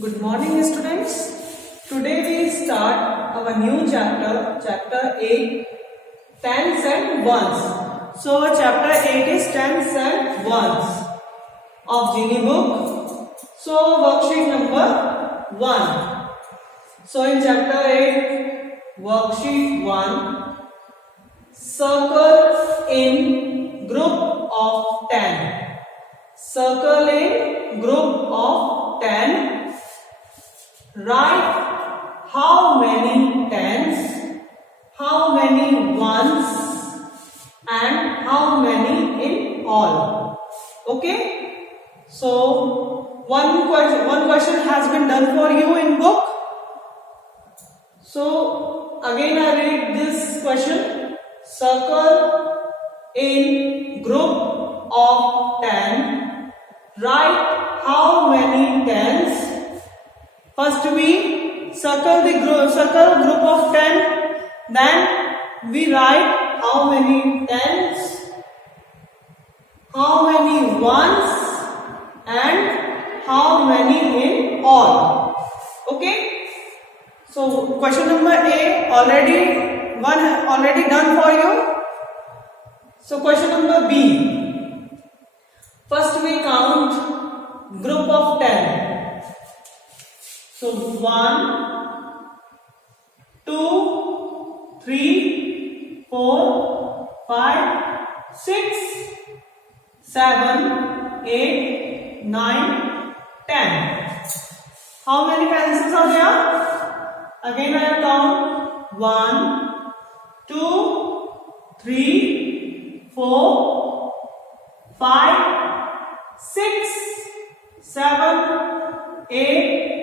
Good morning, students. Today we start our new chapter, chapter 8, tens and ones. So chapter 8 is tens and ones of Genie book. So worksheet number 1. So in chapter 8, worksheet 1, circle in group of 10. Circle in group of 10. Write how many tens, how many ones, and how many in all. Okay? So one question has been done for you in book. So again I read this question. Circle in group of 10. Write how many tens. First we circle group of 10. Then we write how many tens, how many ones, and how many in all. Okay. So question number A already done for you. So question number B. First we count group of 10. So 1, 2, 3, 4, 5, 6, 7, 8, 9, 10. How many pencils are there? Again I will count 1, 2, 3, 4, 5, 6, 7, 8,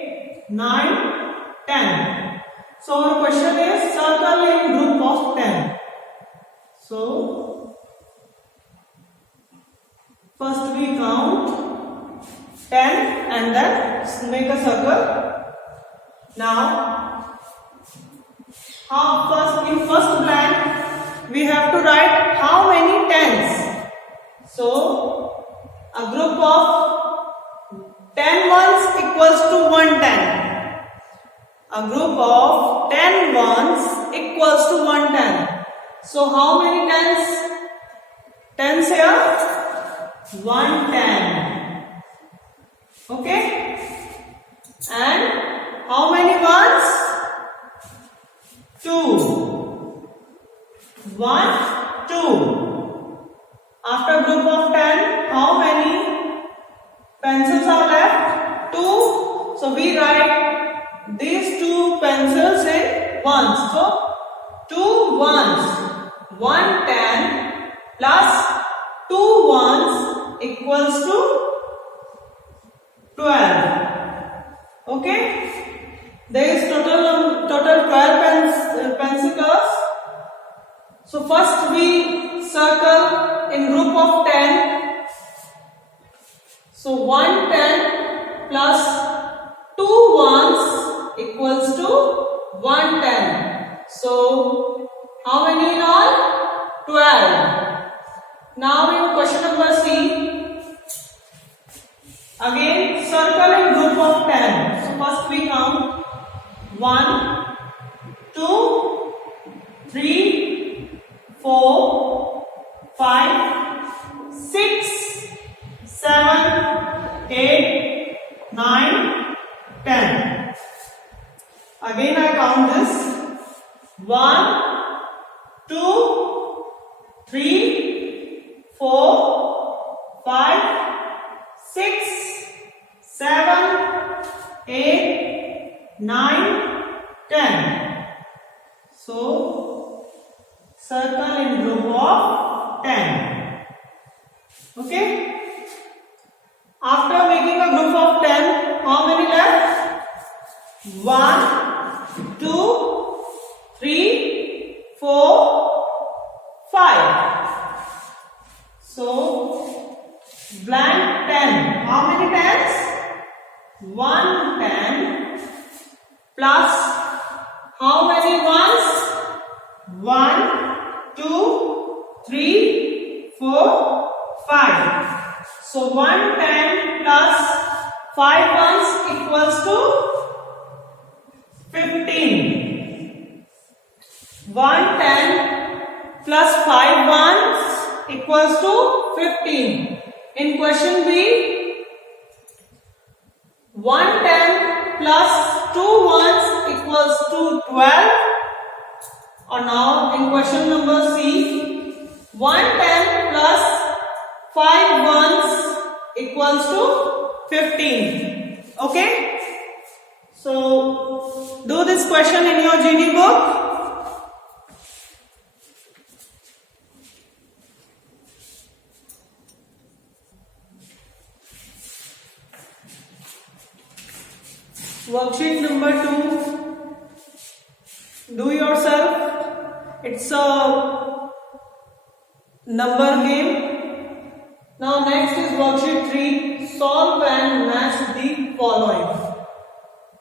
9, 10. So our question is circle in group of 10. So first we count 10 and then make a circle. Now in first blank we have to write how many tens. So a group of 10 ones equals to 110. A group of 10 ones equals to 110. So how many tens? Tens here? 110. Okay? And how many ones? 2. 1, 2. After group of 10, how many pencils are left? 2. So we write these 2 pencils in ones. So 2 ones. 110 plus 2 ones equals to 12. Okay? There is total 12 pencils. So first we circle in group of 10. So 110 plus 2 ones equals to 110. So how many in all? 12. Now in question number C, again circle in group of 10. So first we count 1, 2, 3, 4, 5, 6, 7, 8, 9, 10. Again I count this. 1, 2, 3, 4, 5, 6, 7, 8, 9, 10. So circle in group of 10. Okay? After making a group of 10, how many left? 1, 2, 3, 4, 5. So blank 10. How many tens? 110 plus how many ones? 1, 2, 3, 4, 5. So 110 plus 5 ones equals to equals to 15. In question B, 110 plus 2 ones equals to 12. Or now in question number C, 110 plus 5 ones equals to 15. Okay? So do this question in your Genie book. Worksheet number 2. Do yourself. It's a number game. Now next is worksheet 3. Solve and match the following.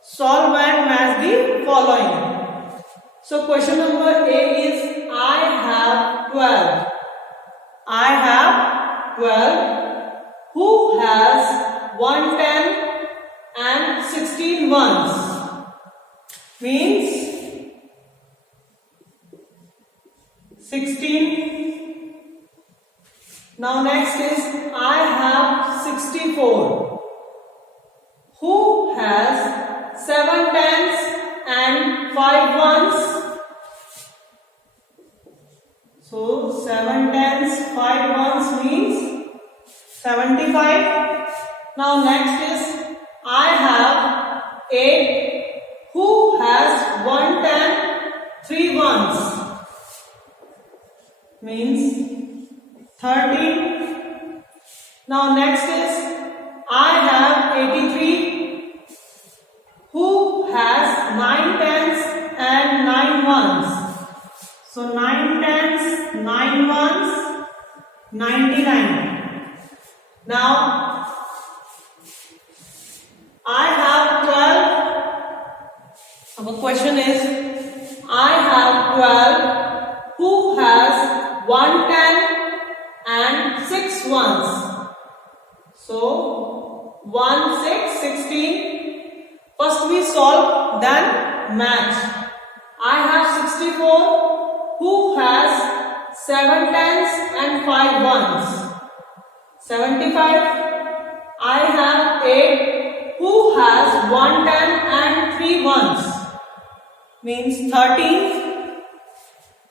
Solve and match the following. So question number A is I have 12. I have 12. Who has 110 and 16 ones? Means 16. Now next is I have 64. Who has 7 tens and 5 ones? So 7 tens, 5 ones means 75. Now next is I have 8. Who has 1 10, 3 ones? Means 13. Now next is I have 83. Who has 9 tens and 9 ones? So 9 tens, 9 ones, 99. Now I have 12. Our question is I have 12. Who has 110 and 6 ones? So 1, 6, 16. First we solve, then match. I have 64. Who has 7 tens and 5 ones? 75. I have 8. Who has 1 10 and 3 ones? Means 13.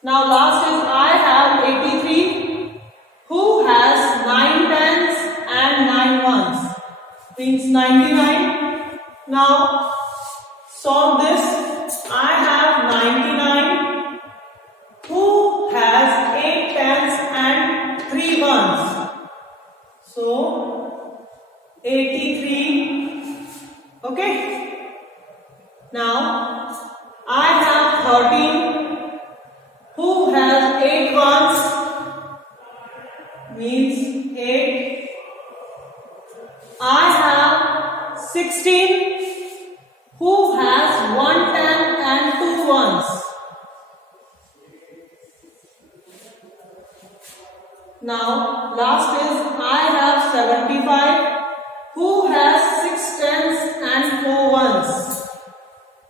Now last is I have 83. Who has 9 tens and 9 ones? Means 99. Now solve this. I have 99. Who has 8 tens and 3 ones? So 83. Okay. Now I have 13. Who has 8 ones? Means 8. I have 16. Who has 1 10 and 2 ones? Now last is I have 75. Who has 6 tens and 4 ones?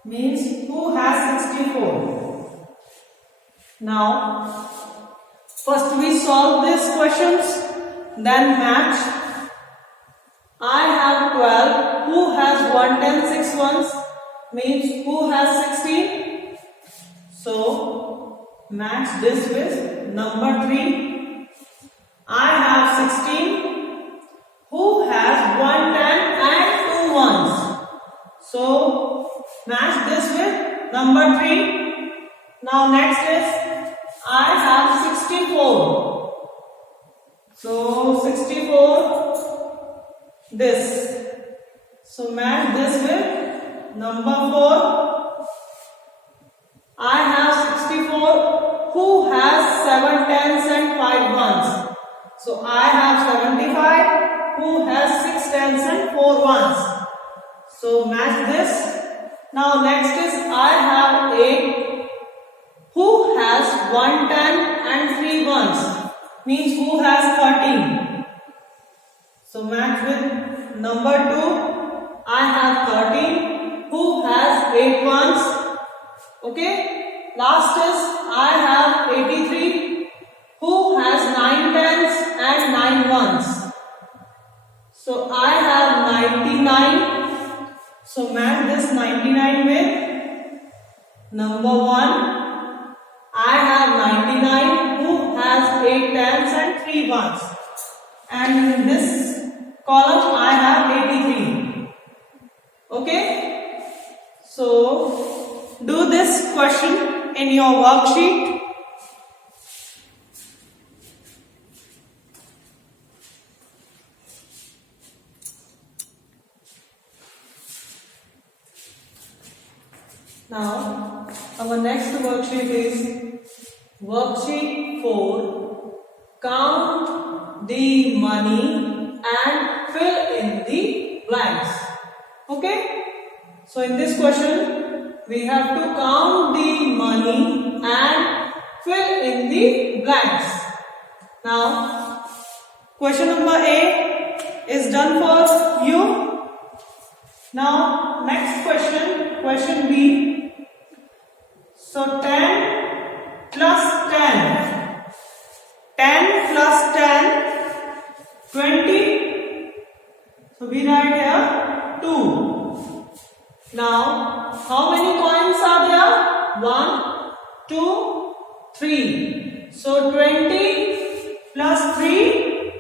Means who has 64? Now first we solve these questions, then match. I have 12. Who has 1 10, 6 ones? Means who has 16? So match this with number 3. I have 16. Who has 1 10 and 2 ones? So match this with number 3. Now next is I have 64. So 64 this. So match this with number 4. I have 64. Who has 7 tens and 5 ones? So I have 75. Who has 6 tens and 4 ones? So match this. Now next is I have 8. Who has 1 10 and 3 ones? Means who has 13? So match with number 2. I have 13. Who has 8 ones? Okay. Last is I have 83. Who has 9 10 So match this 99 with number 1. I have 99 who has 8 tens and 3 ones. And in this column I have 83. Okay. So do this question in your worksheet. Now, our next worksheet is worksheet 4. Count the money and fill in the blanks. Okay? So, in this question, we have to count the money and fill in the blanks. Now, question number A is done for you. Now, next question, question B. So 10 plus 10, 10 plus 10, 20. So we write here 2. Now how many coins are there? 1, 2, 3. So 20 plus 3,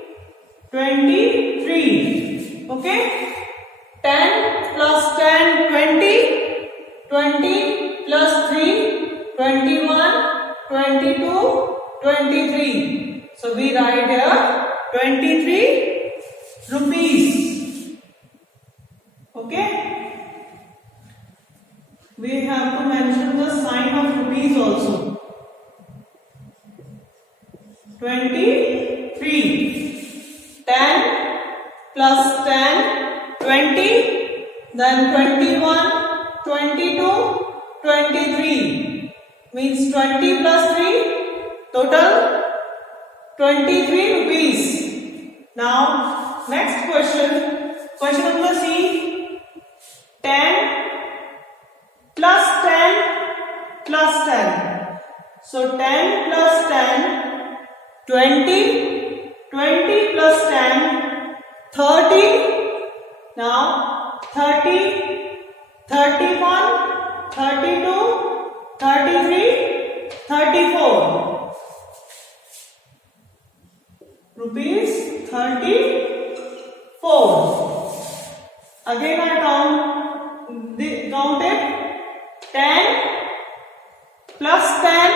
23. Okay. 10 plus 10, 20. 20 plus 3. 21, 22, 23. So we write here 23 rupees. Okay. We have to mention the sign of rupees also. 23. 10 plus 10, 20. Then 21, 22, 23. Means 20 plus 3, total 23 rupees. Now, next question. Question number C. 10 plus 10 plus 10. So 10 plus 10, 20. 20 plus 10, 30. Now 30, 31, 32. 33, 34. Rupees 34. Again I count it. 10 plus 10,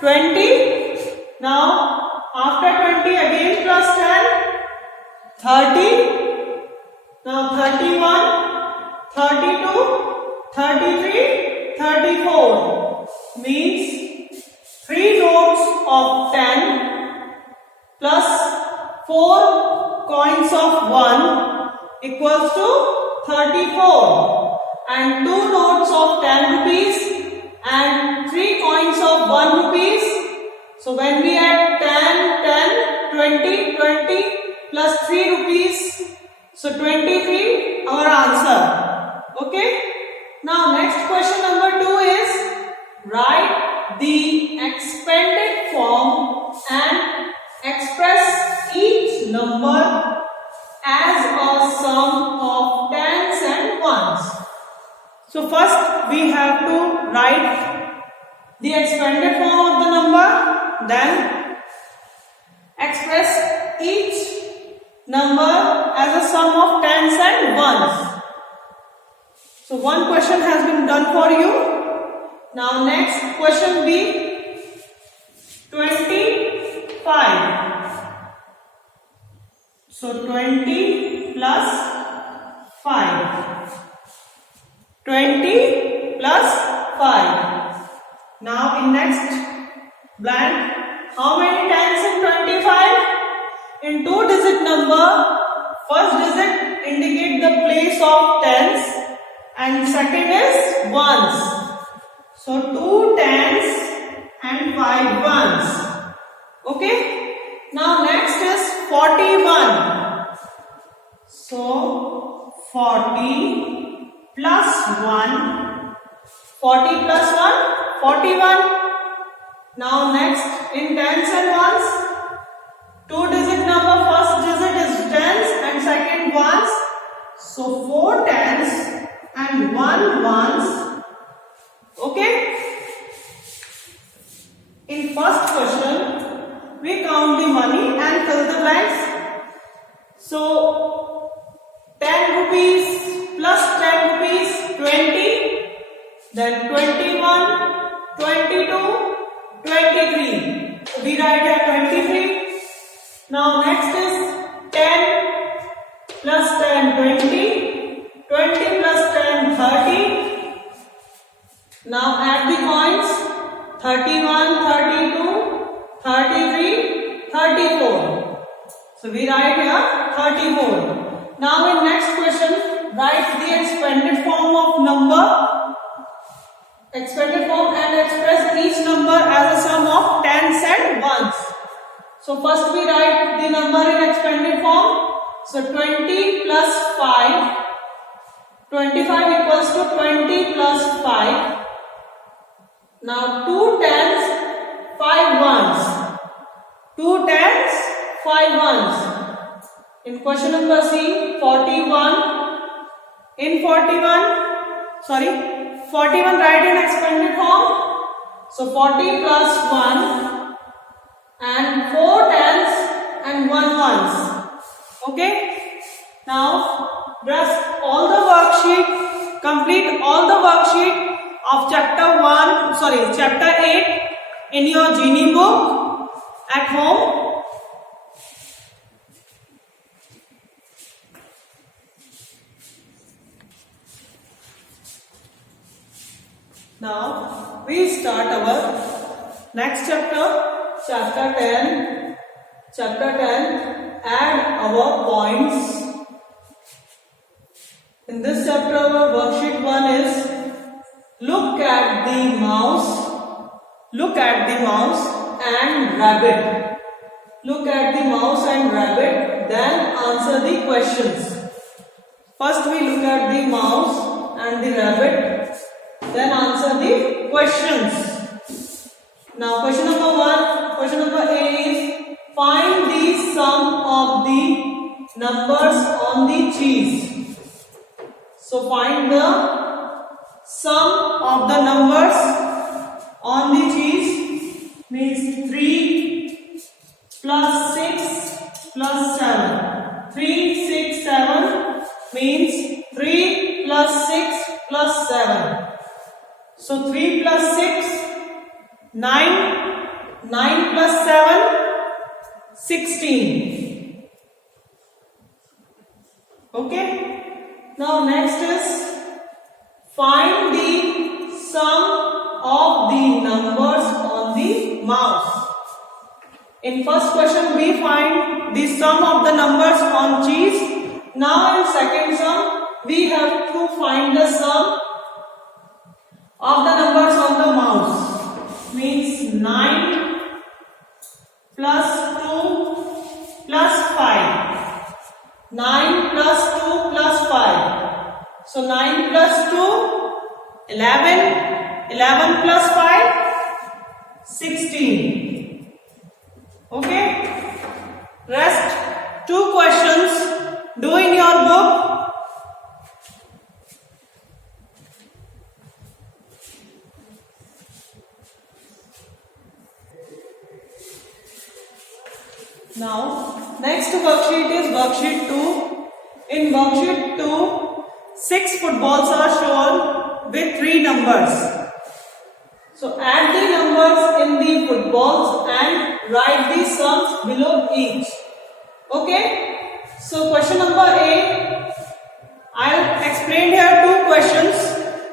20. Now after 20 again plus 10, 30. Now 31, 32, 33, 34. Means 3 notes of 10 plus 4 coins of 1 equals to 34, and 2 notes of 10 rupees and 3 coins of 1 rupees. So when we add 10, 10, 20, 20 plus 3 rupees, so 23 our answer. Okay. Now next question number 2 is write the expanded form and express each number as a sum of tens and ones. So first we have to write the expanded form of the number, then express each number as a sum of tens and ones. So one question has been done for you. Now next question B. 25. So 20 plus 5. 20 plus 5. Now in next blank, how many tens in 25? In 2-digit number, first digit indicate the place of tens and second is ones. So 2 tens and 5 ones. Okay. Now next is 41. So 40 plus 1. 40 plus 1, 41. Now next in tens and ones, 2-digit number, first digit is tens and second ones. So 4 tens and 1 ones. Okay? In first question, we count the money and fill the blanks. So 10 rupees plus 10 rupees 20, then 21, 22, 23. We write here 23. Now next is 10 plus 10 20, 20 plus 10 30. Now add the coins 31, 32, 33, 34. So we write here 34. Now in next question, write the expanded form of number. Expanded form and express each number as a sum of tens and ones. So first we write the number in expanded form. So 20 plus 5. 25 equals to 20 plus 5. Now 2 tens, 5 ones. 2 tens, 5 ones. In question number C, 41. In 41 write in expanded form. So 40 plus 1 and 4 tens and 1 ones. Okay? Now rest all the worksheet, complete all the worksheet of chapter 8 in your Genie book at home. Now we start our next chapter, chapter 10. Chapter 10, add our points. In this chapter, our worksheet 1 is look at the mouse and rabbit. Look at the mouse and rabbit, then answer the questions. First we look at the mouse and the rabbit, then answer the questions. Now question number A is find the sum of the numbers on the cheese. So find the sum of the numbers on the cheese means 3 plus 6 plus 7. 3, 6, 7 means 3 plus 6 plus 7. So 3 plus 6, 9, 9 plus 7, 16. Okay? Now next is find the sum of the numbers on the mouse. In first question we find the sum of the numbers on cheese. Now in second sum we have to find the sum of the numbers on the mouse. Means 9 plus 2 plus 5. 9 plus 2 plus 5. So 9 plus 2, 11. 11 plus 5, 16. Okay? Rest 2 questions. Do in your book. Now, next worksheet is worksheet 2. In worksheet 2, 6 footballs are shown with 3 numbers. So add the numbers in the footballs and write the sums below each. Okay? So question number A, I'll explain here 2 questions.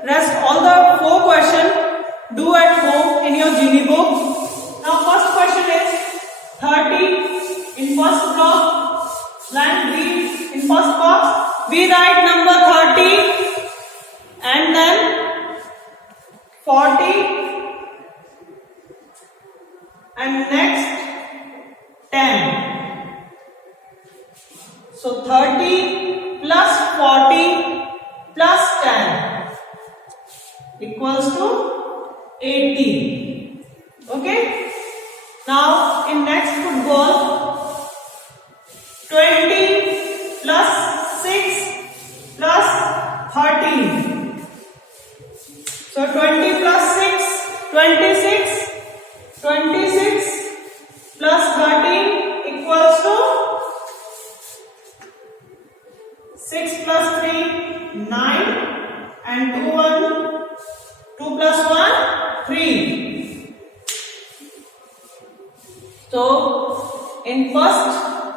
Rest all the 4 questions do at home in your Genie book. Now first question is 30 in first block. In first box we write number 30 and then 40 and next 10. So 30 plus 40 plus 10 equals to 80. Okay? Now in next football, 20 plus 6 plus 13. So 20 plus 6, 26. 26 plus 13 equals to 6 plus 3, 9, and 2 plus 1, 3. So in first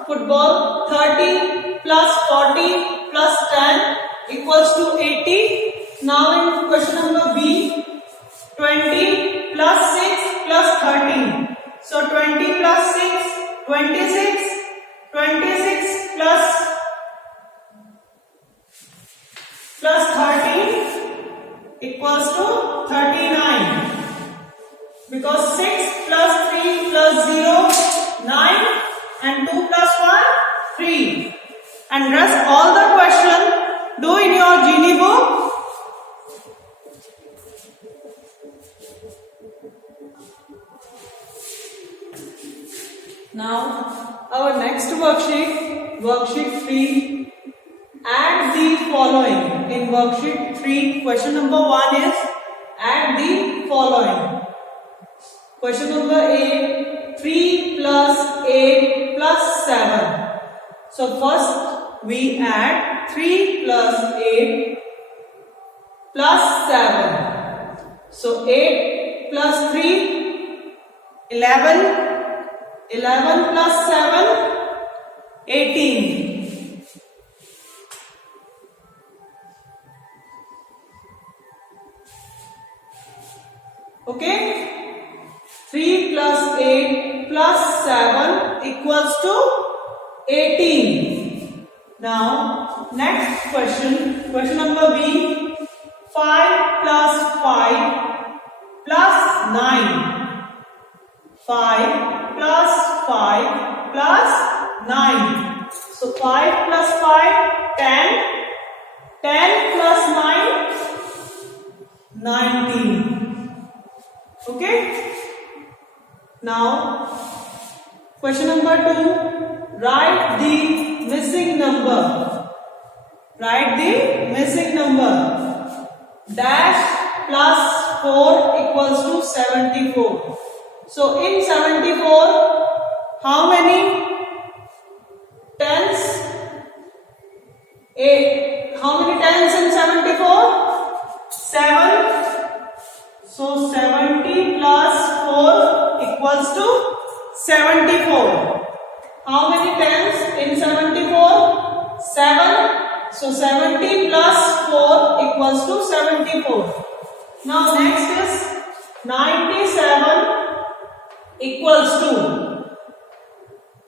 football, 30 plus 40 plus 10 equals to 80. Now in question number B, 20 plus 6 plus 13. So 20 plus 6, 26. 26 plus 13 equals to 39. Because 6 plus 3 plus 0, 9, and 2 plus 1, 3. And rest all the question do in your Genie book. Now our next worksheet, worksheet 3, add the following. In worksheet 3, question number 1 is add the following. Question number 8, 3 plus 8 plus 7. So first we add 3 plus 8 plus 7. So 8 plus 3, 11. 11 plus 7, 18. Okay? 3 plus 8 plus 7 equals to 18. Now, next question. Question number B. 5 plus 5 plus 9. 5 plus 5 plus 9. So 5 plus 5, 10. 10 plus 9, 19. Okay? Now, question number 2. Write the missing number. Write the missing number. Dash plus 4 equals to 74. So in 74, how many tens? 8. How many tens in 74? 7. So 70 plus 4 equals to 74. How many tens in 74? 7. So 70 plus 4 equals to 74. Now next is 97 equals to.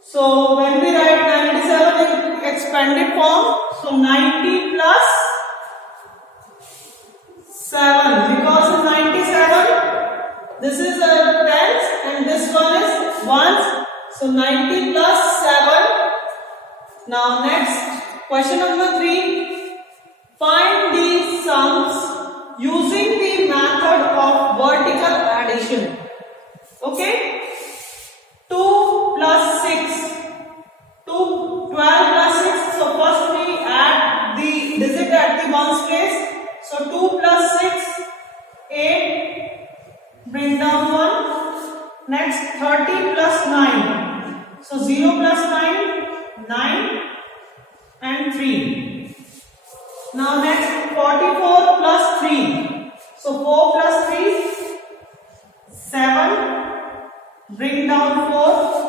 So when we write 97 in expanded form, so 90 plus 7, because in 97 this is a tens and this one is ones. So 90 plus 7. Now next, question number 3. Find the sums using the method of vertical addition. Okay? 2 plus 6. 12 plus 6. So first we add the digit at the ones place. So 2 plus 6, 8. Bring down 1. Next 30 plus 9. So 0 plus 9, 9 and 3. Now next 44 plus 3. So 4 plus 3, 7. Bring down 4.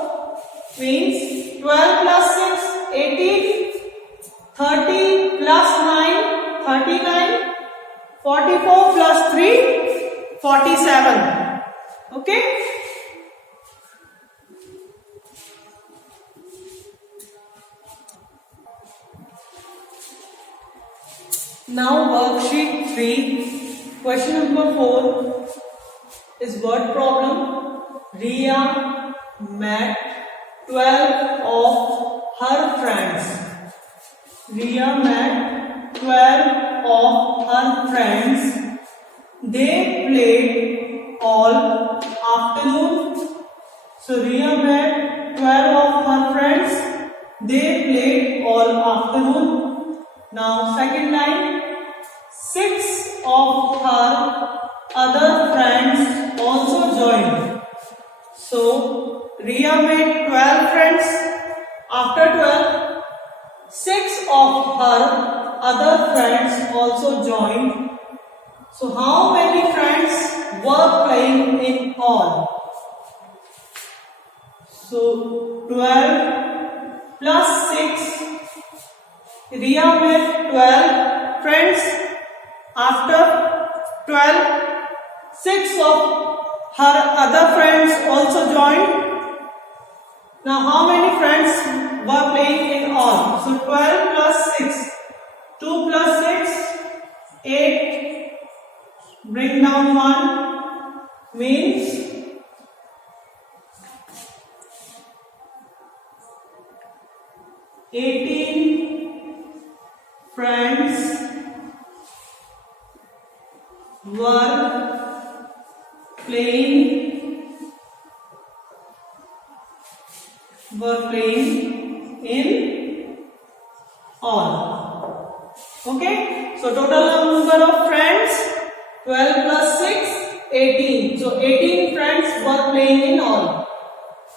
Means 12 plus 6, 18. 30 plus 9, 39. 44 plus 3, 47. Okay? Now worksheet 3, question number 4 is word problem. Riya met 12 of her friends. Riya met 12 of her friends. They played all afternoon. So Riya met 12 of her friends. They played all afternoon. Now second line, 6 of her other friends also joined. So Riya made 12 friends. After 12, 6 of her other friends also joined. So how many friends were playing in all? So 12 plus 6. Riya made 12 friends. After 12, 6 of her other friends also joined. Now how many friends were playing in all? So 12 plus 6. 2 plus 6, 8. Bring down 1 means 18 friends were playing in all. Okay, so total number of friends 12 plus 6, 18. So 18 friends were playing in all.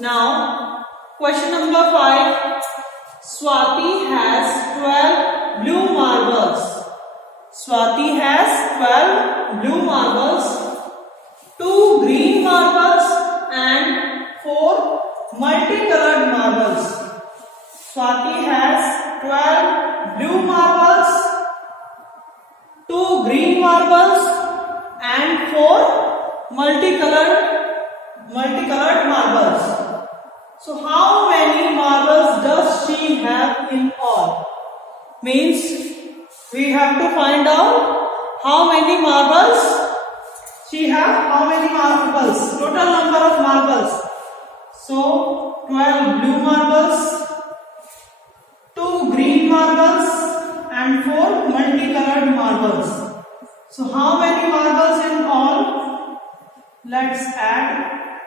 Now question number 5. Swati has 12 blue marbles. Swati has 12 blue marbles, 2 green marbles and 4 multicolored marbles. Swati has 12 blue marbles, 2 green marbles and 4 multicolored marbles. So how many marbles does she have in all? Means we have to find out how many marbles she have, how many marbles, total number of marbles. So 12 blue marbles, 2 green marbles and 4 multicolored marbles. So how many marbles in all? Let's add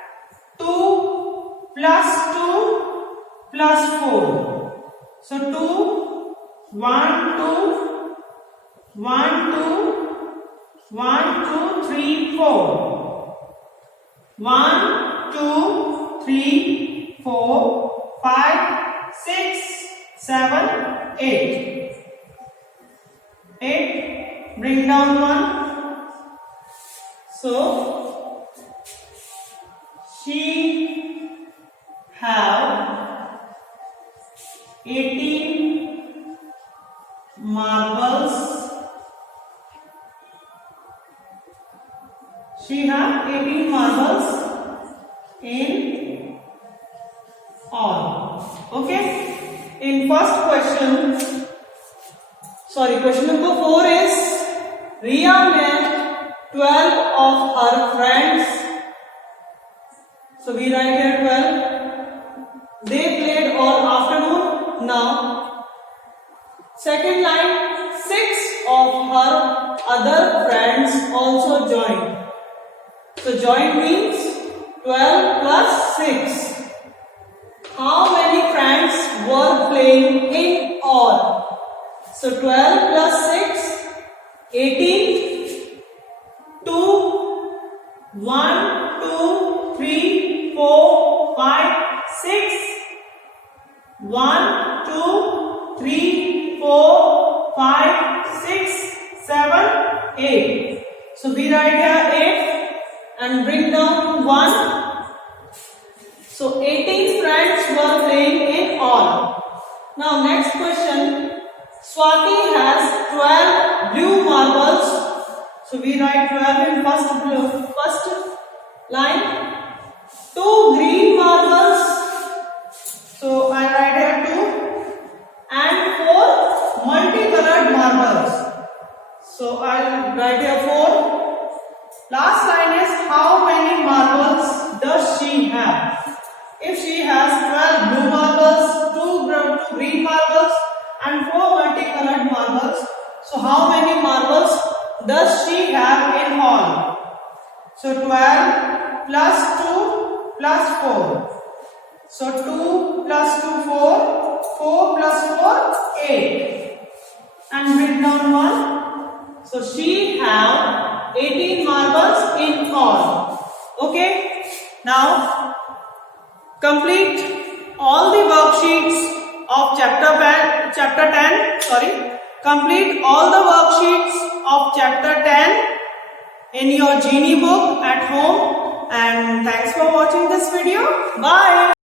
2 plus 2 plus 4. So 2, 1, 2, 1, 2, 1, 2, 3, 4. 1, 2, 3, 4, 5, 6, 7, 8. 8. Bring down 1. So she have 18 marbles. She have 18 marbles in all. Okay. In first question, question number 4 is Riya met 12 of her friends. So we write here 12. They played all afternoon. Now, second line, 6 of her other friends also joined. So join means 12 plus 6. How many friends were playing in all? So 12 plus 6, 18, 2, 1, 2, 3, 4, 5, 6, 1, 2, 3, 4, 5, 6, 7, 8. So we write here 8 and bring down 1. So 18 friends were playing in all. Now next question. Swati has 12 blue marbles. So we write 12 in first line. 2 green marbles. So I write here 2 and 4 multicolored marbles. So I'll write here 4. Last line is how many marbles does she have? If she has 12 blue marbles, 2 green marbles and 4 multicolored marbles, so how many marbles does she have in all? So 12 plus 2 plus 4. So 2 plus 2, 4. 4 plus 4, 8. And bring down 1. So she have 18 marbles Okay, now complete all the worksheets of chapter 10. Complete all the worksheets of chapter 10 in your Genie book at home, and thanks for watching this video. Bye.